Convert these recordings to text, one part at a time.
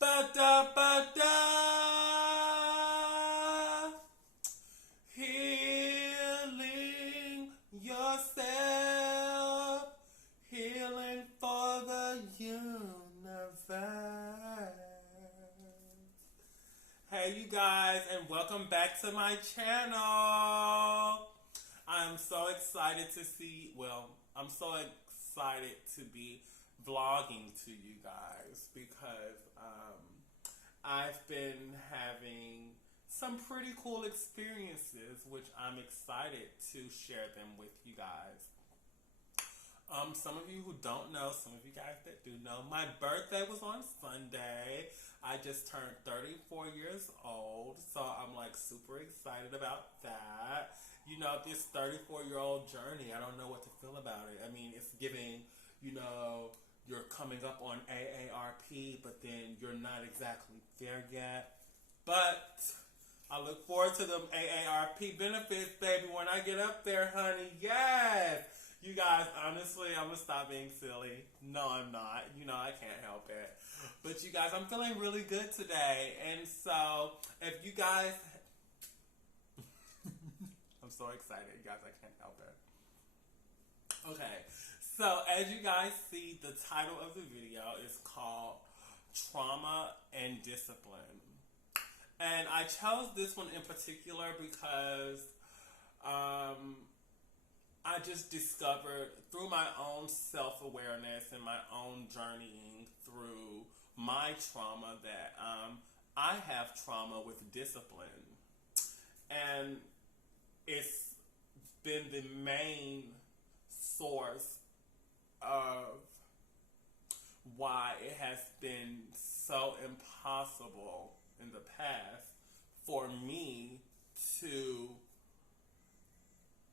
Ba-da, ba-da. Healing yourself. Healing for the universe. Hey, you guys, and welcome back to my channel. I'm so excited to see, I'm so excited to be vlogging to you guys because I've been having some pretty cool experiences, which I'm excited to share them with you guys. Some of you who don't know, some of you guys that do know, my birthday was on Sunday. I just turned 34 years old, so I'm like super excited about that. You know, this 34-year-old journey, I don't know what to feel about it. I mean, it's giving, you're coming up on AARP, but then you're not exactly there yet. But I look forward to them AARP benefits, baby, when I get up there, honey. Yes! You guys, honestly, I'm going to stop being silly. No, I'm not. I can't help it. But you guys, I'm feeling really good today. And so, if you guys... I'm so excited, you guys. I can't help it. Okay. So, as you guys see, the title of the video is called Trauma and Discipline. And I chose this one in particular because I just discovered through my own self-awareness and my own journeying through my trauma that I have trauma with discipline. And it's been the main source of why it has been so impossible in the past for me to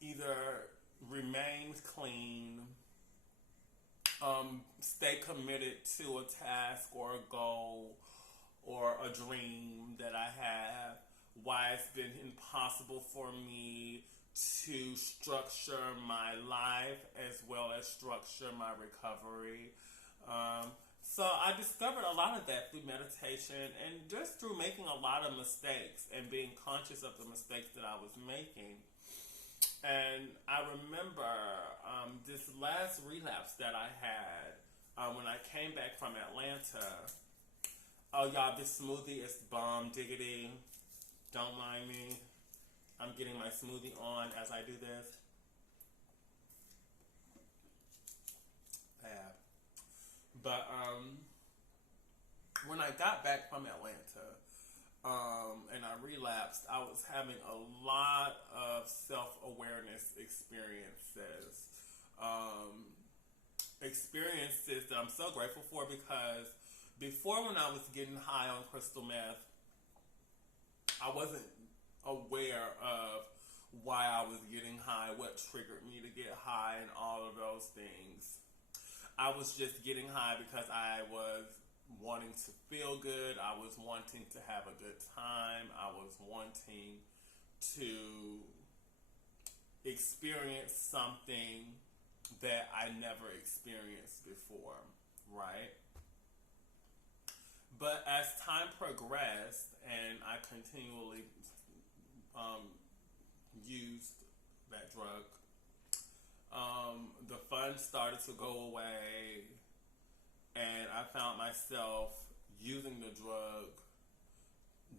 either remain clean, stay committed to a task or a goal or a dream that I have, why it's been impossible for me to structure my life as well as structure my recovery. So I discovered a lot of that through meditation and just through making a lot of mistakes and being conscious of the mistakes that I was making. And I remember this last relapse that I had when I came back from Atlanta. Oh, y'all, this smoothie is bomb diggity. Don't mind me. I'm getting my smoothie on as I do this. Yeah. But when I got back from Atlanta and I relapsed, I was having a lot of self-awareness experiences. Experiences that I'm so grateful for because before, when I was getting high on crystal meth, I wasn't aware of why I was getting high, what triggered me to get high, and all of those things. I was just getting high because I was wanting to feel good. I was wanting to have a good time. I was wanting to experience something that I never experienced before, right? But as time progressed and I continually used that drug, the fun started to go away, and I found myself using the drug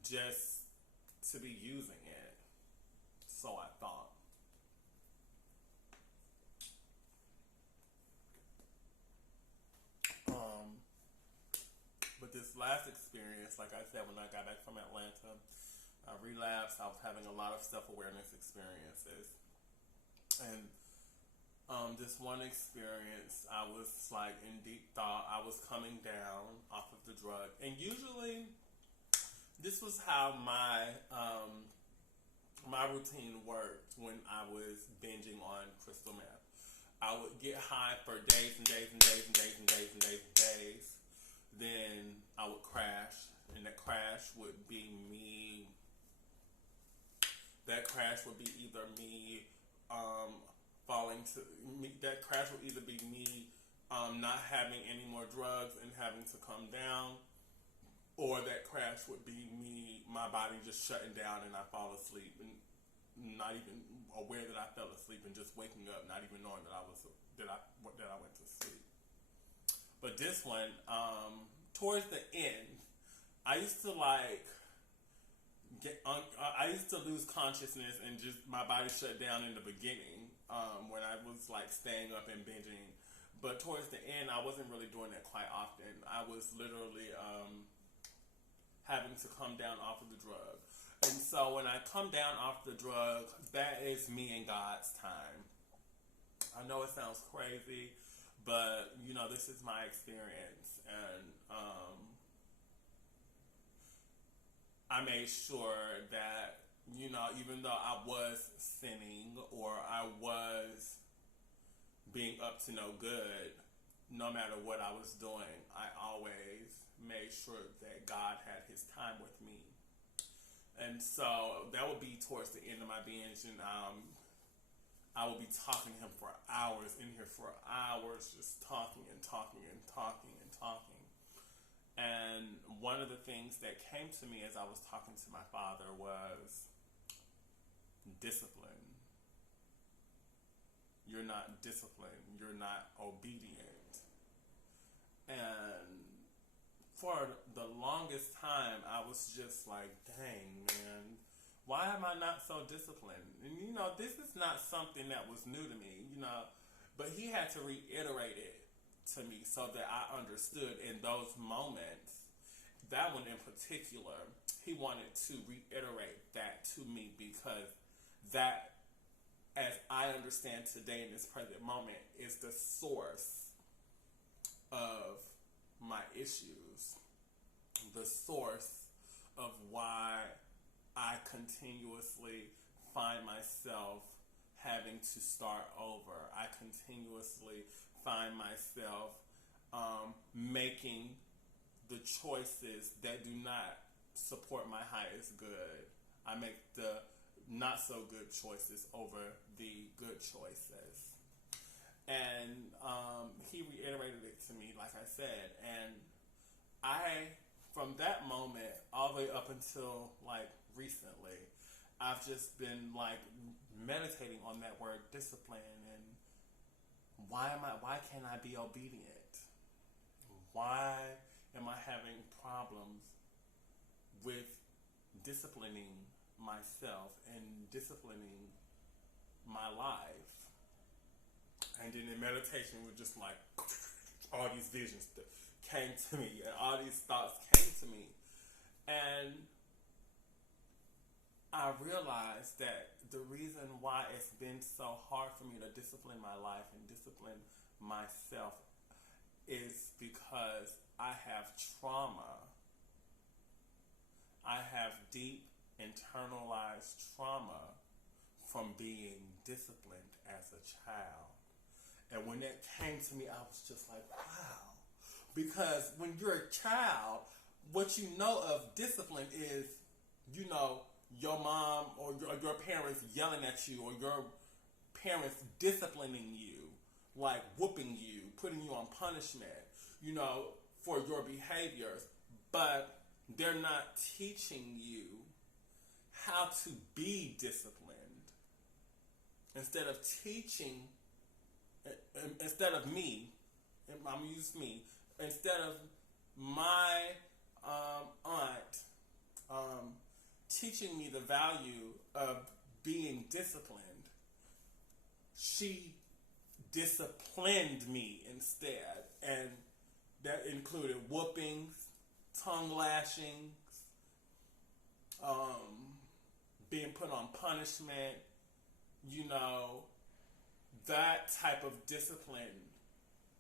just to be using it. So I thought. But this last experience, like I said, when I got back from Atlanta, I relapsed. I was having a lot of self-awareness experiences. And this one experience, I was like in deep thought. I was coming down off of the drug. And usually, this was how my routine worked when I was binging on crystal meth. I would get high for days and days and days and days and days and days and days. Then I would crash, and that crash would be me. That crash would be either me falling to me. That crash would either be me not having any more drugs and having to come down, or that crash would be me, my body just shutting down and I fall asleep and not even aware that I fell asleep and just waking up, not even knowing that I went to sleep. But this one, towards the end, I used to I used to lose consciousness and just my body shut down in the beginning when I was like staying up and binging. But towards the end, I wasn't really doing that quite often. I was literally having to come down off of the drug. And so when I come down off the drug, that is me and God's time. I know it sounds crazy, but you know, this is my experience. And I made sure that, you know, even though I was sinning or I was being up to no good, no matter what I was doing, I always made sure that God had his time with me. And so that would be towards the end of my binge, and I would be talking to him for hours, in here for hours, just talking and talking and talking and talking. And one of the things that came to me as I was talking to my father was discipline. You're not disciplined. You're not obedient. And for the longest time, I was just like, dang, man, why am I not so disciplined? And, you know, this is not something that was new to me, you know, but he had to reiterate it to me so that I understood in those moments. That one in particular, he wanted to reiterate that to me because that, as I understand today in this present moment, is the source of my issues, the source of why I continuously find myself having to start over. I continuously find myself making the choices that do not support my highest good. I make the not so good choices over the good choices. And he reiterated it to me, like I said, and from that moment all the way up until like recently, I've just been like meditating on that word discipline and why can't I be obedient? Why am I having problems with disciplining myself and disciplining my life? And then in meditation, we're just like, all these visions that came to me, and all these thoughts came to me. And I realized that the reason why it's been so hard for me to discipline my life and discipline myself is because I have trauma. I have deep internalized trauma from being disciplined as a child. And when that came to me, I was just like, wow. Because when you're a child, what you know of discipline is, you know, your mom or your parents yelling at you, or your parents disciplining you, like whooping you, putting you on punishment, you know, for your behaviors. But they're not teaching you how to be disciplined. Instead of me, I'm going to use me, instead of my aunt teaching me the value of being disciplined, she disciplined me instead. And that included whoopings, tongue lashings, being put on punishment, you know, that type of discipline.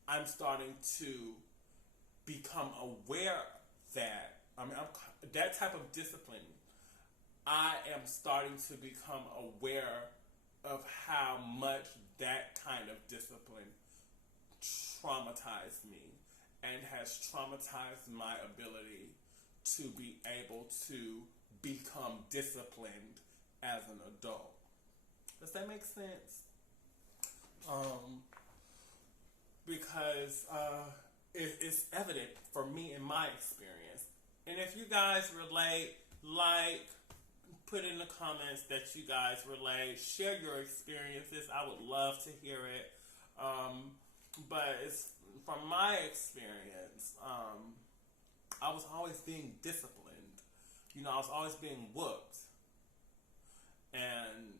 I'm starting to become aware that, that type of discipline, I am starting to become aware of how much that kind of discipline traumatized me and has traumatized my ability to be able to become disciplined as an adult. Does that make sense? Because it's evident for me in my experience. And if you guys relate, like, put in the comments that you guys relate. Share your experiences. I would love to hear it. But it's from my experience. I was always being disciplined. You know, I was always being whooped and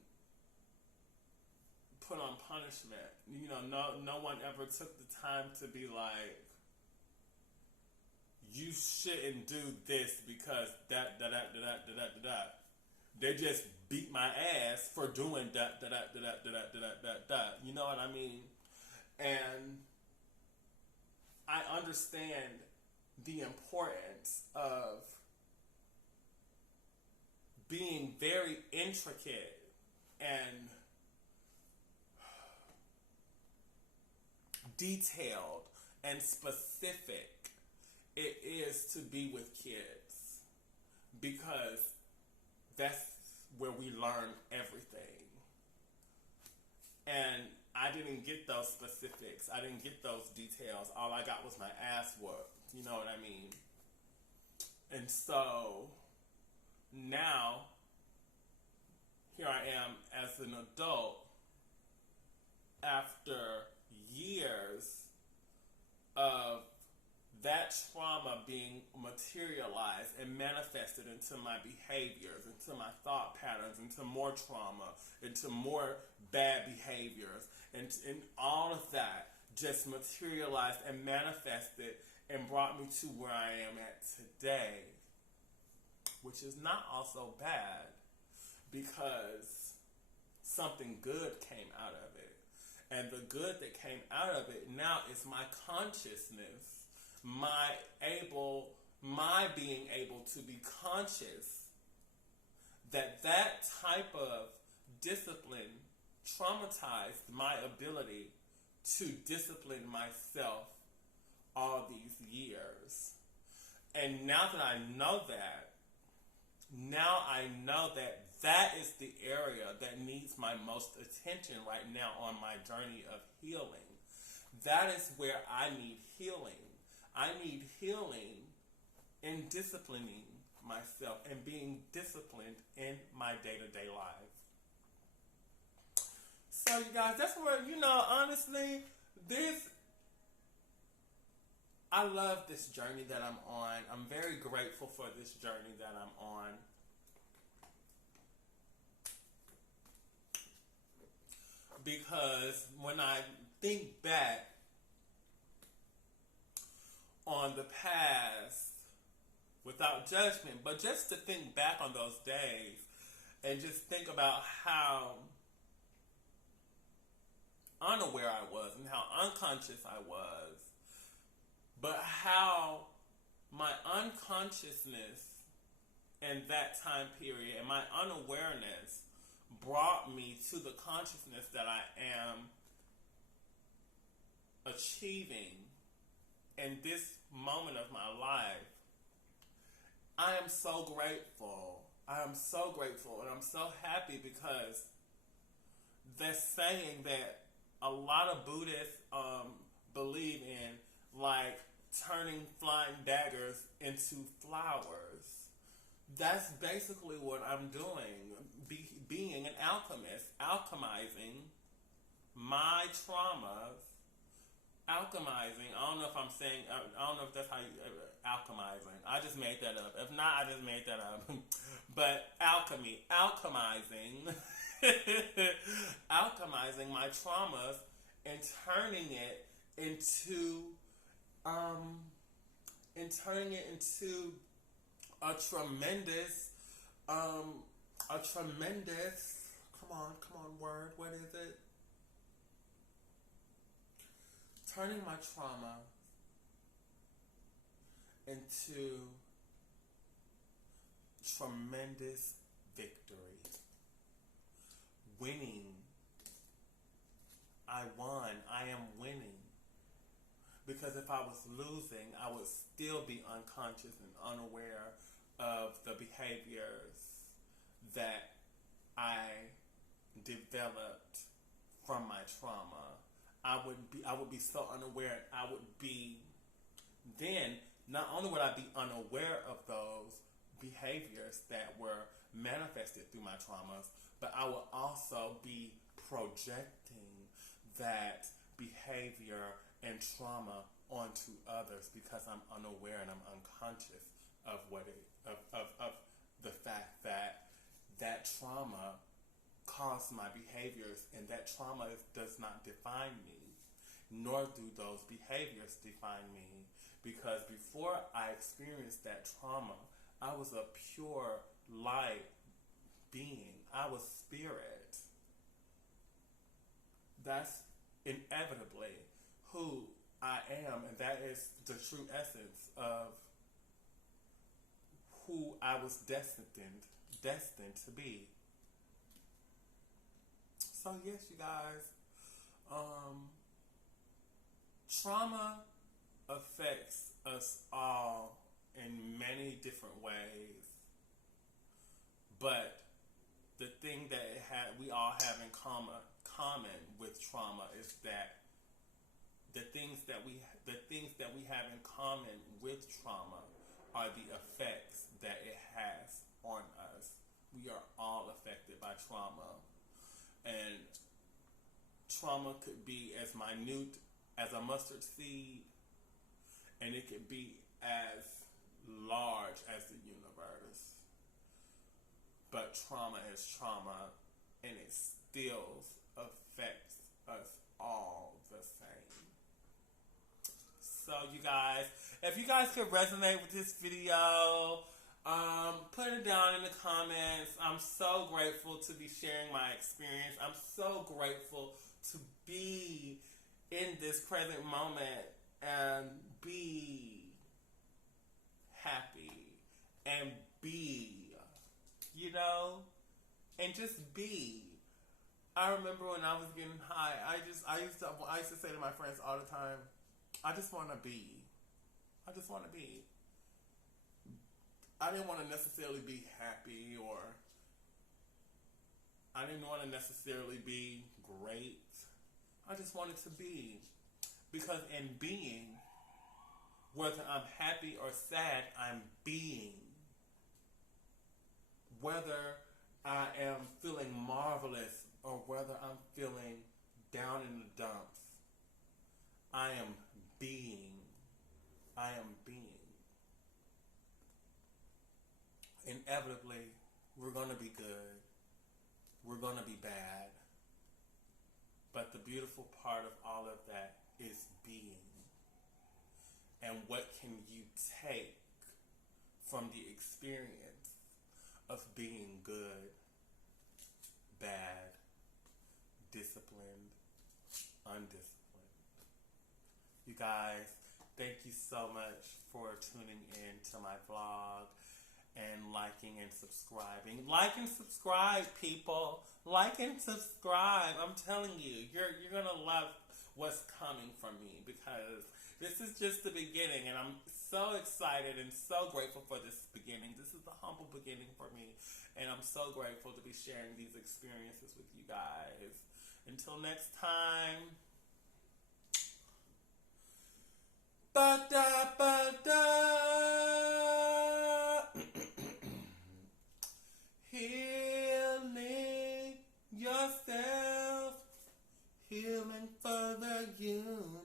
put on punishment. You know, no one ever took the time to be like, you shouldn't do this because that. They just beat my ass for doing that. You know what I mean? And I understand the importance of being very intricate and detailed and specific it is to be with kids, because that's where we learn everything. And I didn't get those specifics. I didn't get those details. All I got was my ass whooped. You know what I mean? And so now, here I am as an adult after years of that trauma being materialized and manifested into my behaviors, into my thought patterns, into more trauma, into more bad behaviors, and all of that just materialized and manifested and brought me to where I am at today, which is not also bad, because something good came out of it. And the good that came out of it now is my consciousness, my being able to be conscious that type of discipline traumatized my ability to discipline myself all these years. And now that I know that, that is the area that needs my most attention right now on my journey of healing. That is where I need healing. I need healing in disciplining myself and being disciplined in my day-to-day life. So you guys, that's where, honestly, I love this journey that I'm on. I'm very grateful for this journey that I'm on. Because when I think back on the past, without judgment, but just to think back on those days and just think about how unaware I was and how unconscious I was, but how my unconsciousness in that time period and my unawareness brought me to the consciousness that I am achieving in this moment of my life. I am so grateful. I am so grateful, and I'm so happy, because they're saying that a lot of Buddhists believe in, like, turning flying daggers into flowers. That's basically what I'm doing, being an alchemist, alchemizing my traumas. Alchemizing, I don't know if I'm saying, I don't know if that's how you, alchemizing. I just made that up. If not, I just made that up. But alchemizing, alchemizing my traumas and turning it into a tremendous, come on, word, what is it? Turning my trauma into tremendous victory. Winning. I won. I am winning. Because if I was losing, I would still be unconscious and unaware of the behaviors that I developed from my trauma. I would be so unaware. I would be then not only would I be unaware of those behaviors that were manifested through my traumas, but I will also be projecting that behavior and trauma onto others because I'm unaware and I'm unconscious of of the fact that that trauma caused my behaviors, and that trauma does not define me, nor do those behaviors define me, because before I experienced that trauma, I was a pure light being. I was spirit. That's inevitably who I am, and that is the true essence of who I was destined to be. So yes, you guys, trauma affects us all in many different ways, but the thing that we all have in common with trauma is that the things that we have in common with trauma are the effects that it has on us. We are all affected by trauma. And trauma could be as minute as a mustard seed, and it could be as large as the universe. But trauma is trauma, and it still affects us all the same. So you guys, if you guys could resonate with this video, put it down in the comments. I'm so grateful to be sharing my experience. I'm so grateful to be in this present moment and be happy and be, and just be. I remember when I was getting high, I used to say to my friends all the time, I just want to be. I just want to be. I didn't want to necessarily be happy, or I didn't want to necessarily be great. I just wanted to be. Because in being, whether I'm happy or sad, I'm being. Whether I am feeling marvelous or whether I'm feeling down in the dumps, I am being. I am being. Inevitably, we're going to be good. We're going to be bad. But the beautiful part of all of that is being. And what can you take from the experience of being good, bad, disciplined, undisciplined? You guys, thank you so much for tuning in to my vlog and liking and subscribing. Like and subscribe, people. Like and subscribe. I'm telling you, you're gonna love what's coming from me, because this is just the beginning, and I'm so excited and so grateful for this beginning. This is the humble beginning for me, and I'm so grateful to be sharing these experiences with you guys. Until next time. Healing yourself, healing for the universe.